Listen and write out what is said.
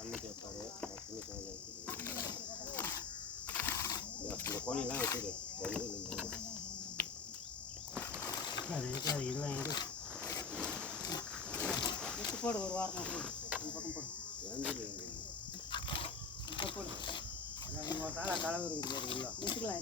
கண்ணு கேட்பாரு துணி கையில் வச்சுது இந்த கோழிலாம் வச்சுது அது இதெல்லாம் எது போடு ஒரு வாரம் பக்கம் போடு போடு கலவு இருக்குது எடுத்துக்கலாம்